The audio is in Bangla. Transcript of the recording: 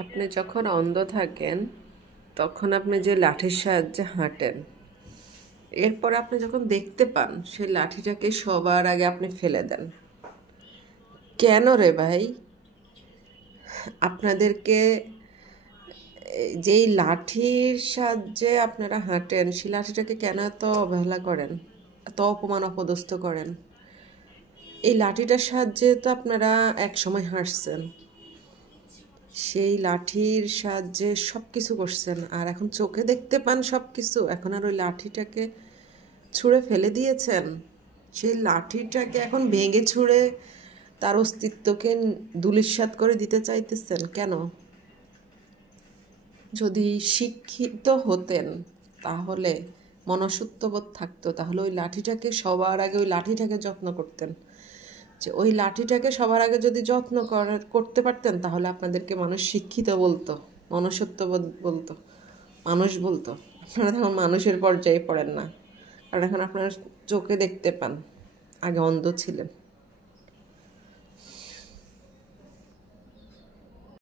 আপনি যখন অন্ধ থাকেন তখন আপনি যে লাঠির সাহায্যে হাঁটেন, এরপর আপনি যখন দেখতে পান সেই লাঠিটাকে সবার আগে আপনি ফেলে দেন। কেন রে ভাই? আপনাদেরকে যেই লাঠির সাহায্যে আপনারা হাঁটেন সেই লাঠিটাকে কেন এত অবহেলা করেন, এত অপমান অপদস্থ করেন? এই লাঠিটার সাহায্যে তো আপনারা এক সময় হাঁটছেন, সেই লাঠির সাহায্যে সব কিছু করছেন, আর এখন চোখে দেখতে পান সব কিছু, এখন আর ওই লাঠিটাকে ছুঁড়ে ফেলে দিয়েছেন। সেই লাঠিটাকে এখন ভেঙে ছুঁড়ে তার অস্তিত্বকে ধূলিসাৎ করে দিতে চাইতেছেন কেন? যদি শিক্ষিত হতেন, তাহলে মনুষ্যত্ববোধ থাকতো, তাহলে ওই লাঠিটাকে সবার আগে ওই লাঠিটাকে যত্ন করতেন। যে ওই লাঠিটাকে সবার আগে যদি যত্ন করতে পারতেন, তাহলে আপনাদেরকে মানুষ শিক্ষিত বলতো, মনুষ্যত্ববোধ বলতো, মানুষ বলতো। আপনারা তখন মানুষের পর্যায়ে পড়েন না, কারণ এখন আপনারা চোখে দেখতে পান, আগে অন্ধ ছিলেন।